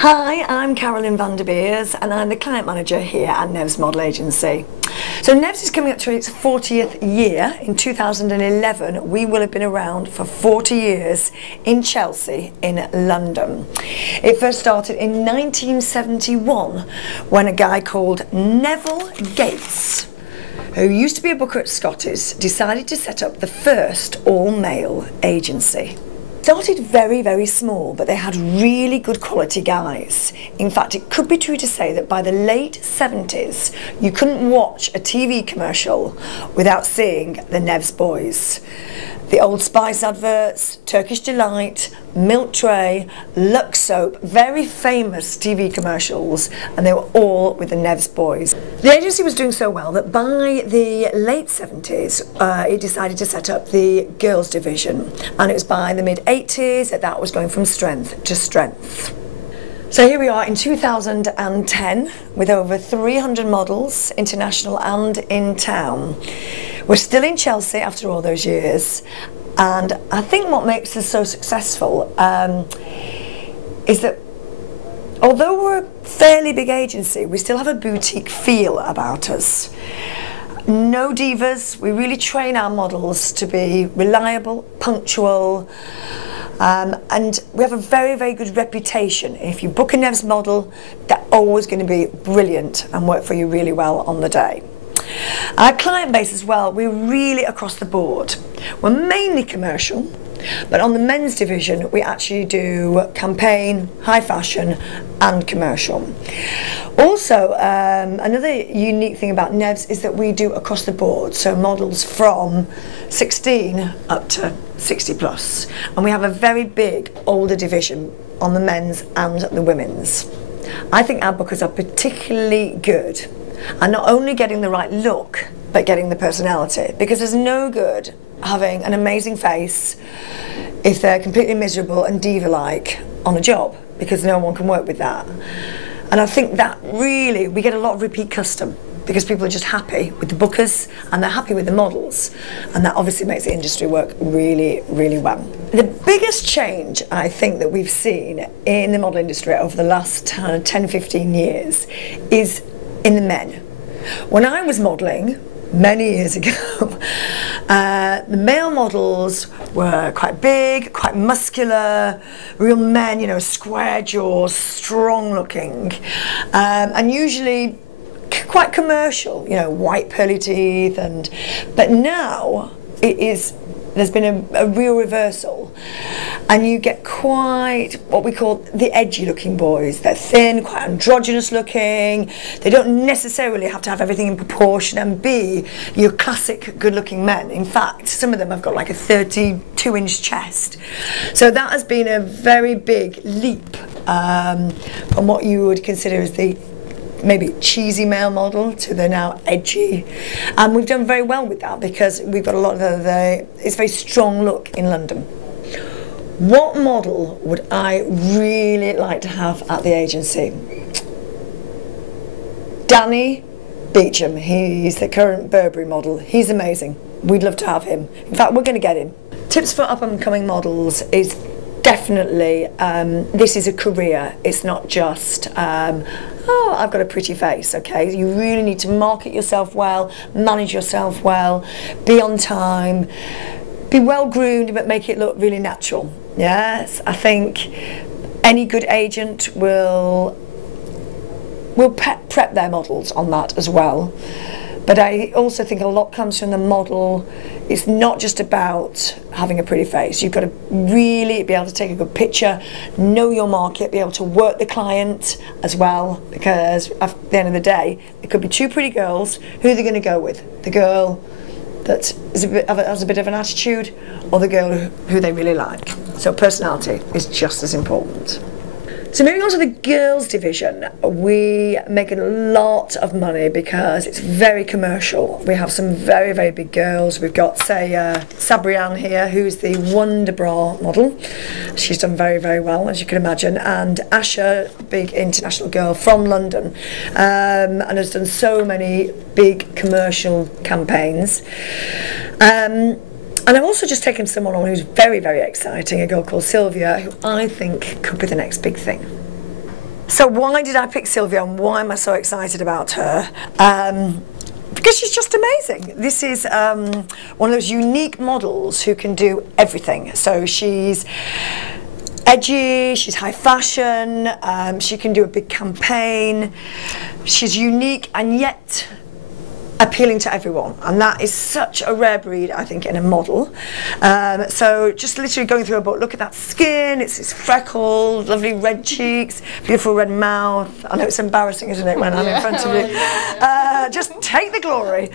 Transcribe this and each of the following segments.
Hi, I'm Carolyn van der Beers and I'm the client manager here at Nevs Model Agency. So Nevs is coming up to its 40th year. In 2011 we will have been around for 40 years in Chelsea in London. It first started in 1971 when a guy called Neville Gates, who used to be a booker at Scottis, decided to set up the first all-male agency. Started very small, but they had really good quality guys. In fact, it could be true to say that by the late 70s you couldn't watch a TV commercial without seeing the Nevs boys. The Old Spice adverts, Turkish Delight, Milk Tray, Lux Soap, very famous TV commercials, and they were all with the Nevs boys. The agency was doing so well that by the late 70s it decided to set up the girls division, and it was by the mid-80s that was going from strength to strength. So here we are in 2010 with over 300 models, international and in town. We're still in Chelsea after all those years, and I think what makes us so successful is that although we're a fairly big agency, we still have a boutique feel about us. No divas, we really train our models to be reliable, punctual, and we have a very good reputation. If you book a Nevs model, they're always going to be brilliant and work for you really well on the day. Our client base as well, we're really across the board. We're mainly commercial, but on the men's division we actually do campaign, high fashion and commercial. Also, another unique thing about Nevs is that we do across the board, so models from 16 up to 60 plus, and we have a very big older division on the men's and the women's. I think our bookers are particularly good, and not only getting the right look but getting the personality, because there's no good having an amazing face if they're completely miserable and diva-like on a job, because no one can work with that. And I think that really, we get a lot of repeat custom because people are just happy with the bookers and they're happy with the models, and that obviously makes the industry work really well. The biggest change I think that we've seen in the model industry over the last 10-15 years is in the men. When I was modelling many years ago, the male models were quite big, quite muscular, real men, you know, square jaws, strong looking, and usually quite commercial, you know, white pearly teeth. But now there's been a real reversal, and you get quite what we call the edgy looking boys. They're thin, quite androgynous looking. They don't necessarily have to have everything in proportion and be your classic good looking men. In fact, some of them have got like a 32-inch chest. So that has been a very big leap from what you would consider as the maybe cheesy male model to the now edgy, and we've done very well with that because we've got a lot of it's a very strong look in London. What model would I really like to have at the agency? Danny Beecham. He's the current Burberry model. He's amazing. We'd love to have him. In fact, we're going to get him. Tips for up and coming models is definitely this is a career. It's not just oh, I've got a pretty face. Okay, you really need to market yourself well, manage yourself well, be on time, be well groomed, but make it look really natural. Yes, I think any good agent will prep their models on that as well. But I also think a lot comes from the model. It's not just about having a pretty face. You've got to really be able to take a good picture, know your market, be able to work the client as well, because at the end of the day, it could be two pretty girls. Who are they going to go with? The girl that has a bit of an attitude, or the girl who they really like? So personality is just as important. So moving on to the girls division, we make a lot of money because it's very commercial. We have some very big girls. We've got, say, Sabrianne here, who's the Wonder Bra model. She's done very well, as you can imagine, and Asha, big international girl from London, and has done so many big commercial campaigns. And I've also just taken someone on who's very exciting, a girl called Sylvia, who I think could be the next big thing. So why did I pick Sylvia and why am I so excited about her? Because she's just amazing. This is one of those unique models who can do everything. So she's edgy, she's high fashion, she can do a big campaign, she's unique and yet appealing to everyone, and that is such a rare breed, I think, in a model. So just literally going through her book, look at that skin, it's freckled, lovely red cheeks, beautiful red mouth. I know it's embarrassing, isn't it, when I'm in front of you? Just take the glory.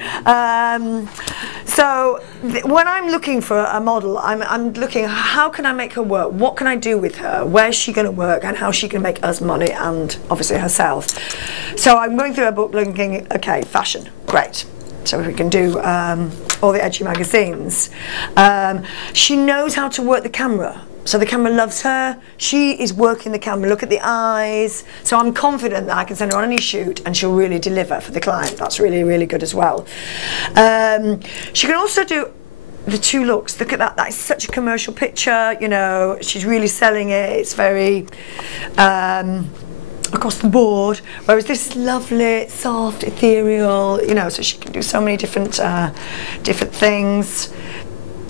So when I'm looking for a model, I'm looking, how can I make her work? What can I do with her? Where's she going to work? And how she can make us money and obviously herself. So I'm going through her book looking, okay, fashion, great. So we can do all the edgy magazines. She knows how to work the camera. So the camera loves her. She is working the camera. Look at the eyes. So I'm confident that I can send her on any shoot and she'll really deliver for the client. That's really, really good as well. She can also do the two looks. Look at that. That is such a commercial picture. You know, she's really selling it. It's very across the board. Whereas this is lovely, soft, ethereal. You know, so she can do so many different different things.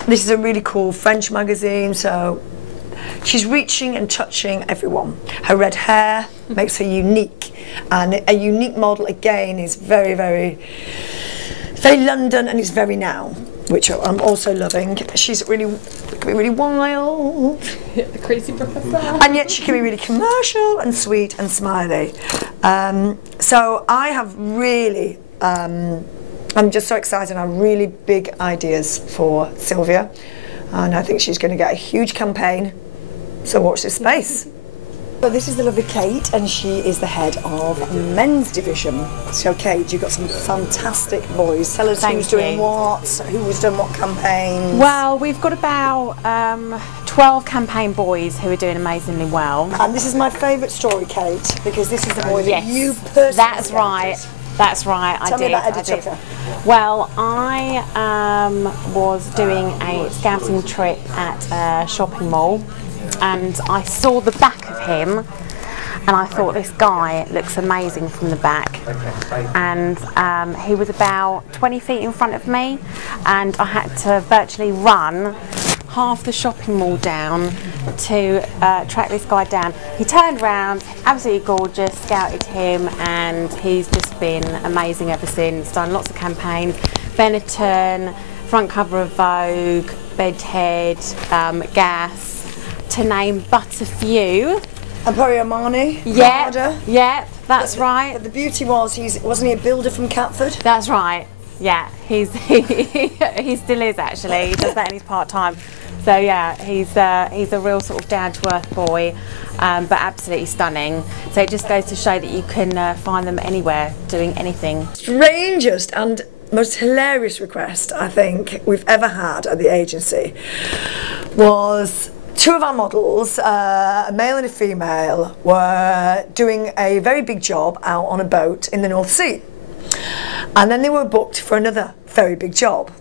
This is a really cool French magazine. So she's reaching and touching everyone. Her red hair makes her unique, and a unique model again is very, very, very London, and it's very now, which I'm also loving. She's really, can be really wild, the crazy professor, and yet she can be really commercial and sweet and smiley. So I have really, I'm just so excited. I have really big ideas for Sylvia, and I think she's going to get a huge campaign. So watch this space. So this is the lovely Kate, and she is the head of men's division. So Kate, you've got some fantastic boys. Tell us who's doing what, who's done what campaigns. Well, we've got about 12 campaign boys who are doing amazingly well. And this is my favourite story, Kate, because this is the boy that you personally That's right. That's right. Tell me about Eddie Tucker. Well, I was doing a scouting trip at a shopping mall, and I saw the back of him, and I thought, this guy looks amazing from the back. And he was about 20 feet in front of me, and I had to virtually run half the shopping mall down to track this guy down. He turned around, absolutely gorgeous, scouted him, and he's just been amazing ever since. Done lots of campaigns, Benetton, front cover of Vogue, Bedhead, Gas, to name but a few. Emporio Armani. Yeah, that's right. But the beauty was, wasn't he a builder from Catford? That's right. Yeah, he still is actually. He does that in his part time. So yeah, he's a real sort of down to earth boy, but absolutely stunning. So it just goes to show that you can find them anywhere, doing anything. Strangest and most hilarious request I think we've ever had at the agency was two of our models, a male and a female, were doing a very big job out on a boat in the North Sea. And then they were booked for another very big job.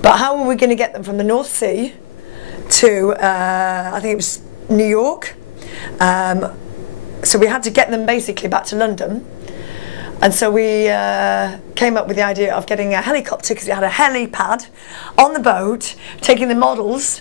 But how were we going to get them from the North Sea to, I think it was New York? So we had to get them basically back to London. And so we came up with the idea of getting a helicopter, because it had a helipad on the boat, taking the models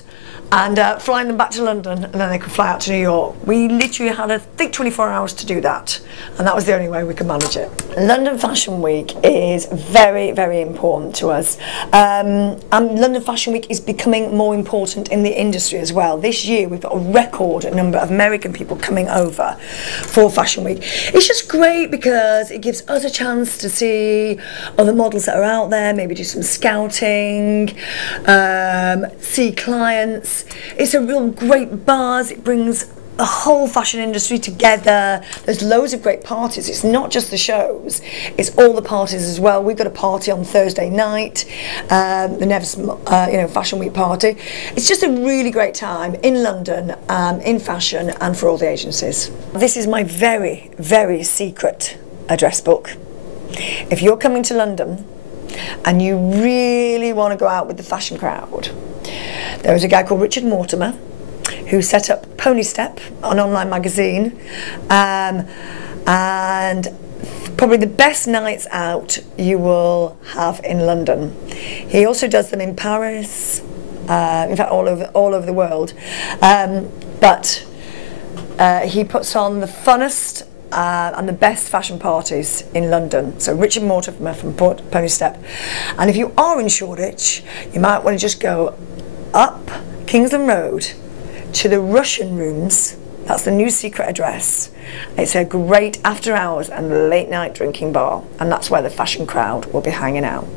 and flying them back to London, and then they could fly out to New York. We literally had, I think, 24 hours to do that, and that was the only way we could manage it. London Fashion Week is very, very important to us. And London Fashion Week is becoming more important in the industry as well. This year we've got a record number of American people coming over for Fashion Week. It's just great because it gives us a chance to see other models that are out there, maybe do some scouting, see clients. It's a real great buzz. It brings the whole fashion industry together. There's loads of great parties. It's not just the shows, it's all the parties as well. We've got a party on Thursday night, the Nevis Fashion Week party. It's just a really great time in London, in fashion, and for all the agencies. This is my very, very secret address book. If you're coming to London and you really want to go out with the fashion crowd, there was a guy called Richard Mortimer who set up Pony Step, an online magazine, and probably the best nights out you will have in London. He also does them in Paris, in fact all over the world, but he puts on the funnest and the best fashion parties in London. So Richard Mortimer from Pony Step. And if you are in Shoreditch, you might want to just go up Kingsland Road to the Russian Rooms. That's the new secret address. It's a great after hours and late night drinking bar, and that's where the fashion crowd will be hanging out.